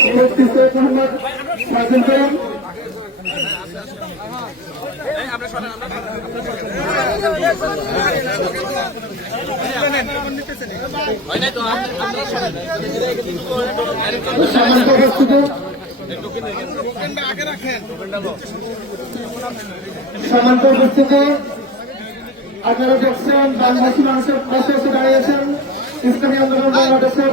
আপনারা দেখছেন বাংলাদেশি মানুষের পাশে এসে দাঁড়িয়েছেন ইসলামী আন্দোলন বাংলাদেশের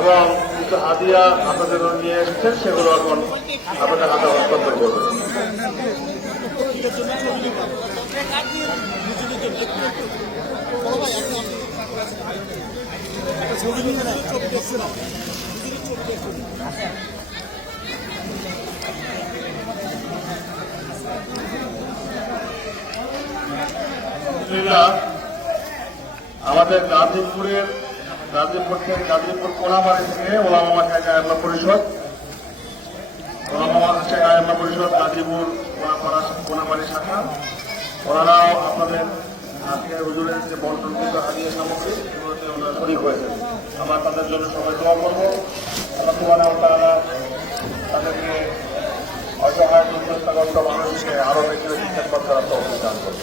এবং কিছু হাদিয়া আপনাদের নিয়ে এসেছেন সেগুলো এখন আপনাদের হাতে হস্তান্তর করবেন আমাদের গাজীপুরের গাজীপুর থেকে গাজীপুর কোলামারি থেকে ওলামামা শাহ আয়মা পরিষদ ওলামামা শাহ আয়মা পরিষদ গাজীপুর কোলাপাড়া কোলামারি শাখা ওনারাও আপনাদের আজকে হুজুরের যে বন্টনকৃত হারিয়ে সামগ্রী সেগুলোতে ওনারা শরিক হয়েছেন আমরা তাদের জন্য সবাই দোয়া করবো আল্লাহ তোমার তারা তাদেরকে অসহায় দুর্দস্থাগ্রস্ত মানুষকে আরো বেশি বেশি চেষ্টা অবদান করবে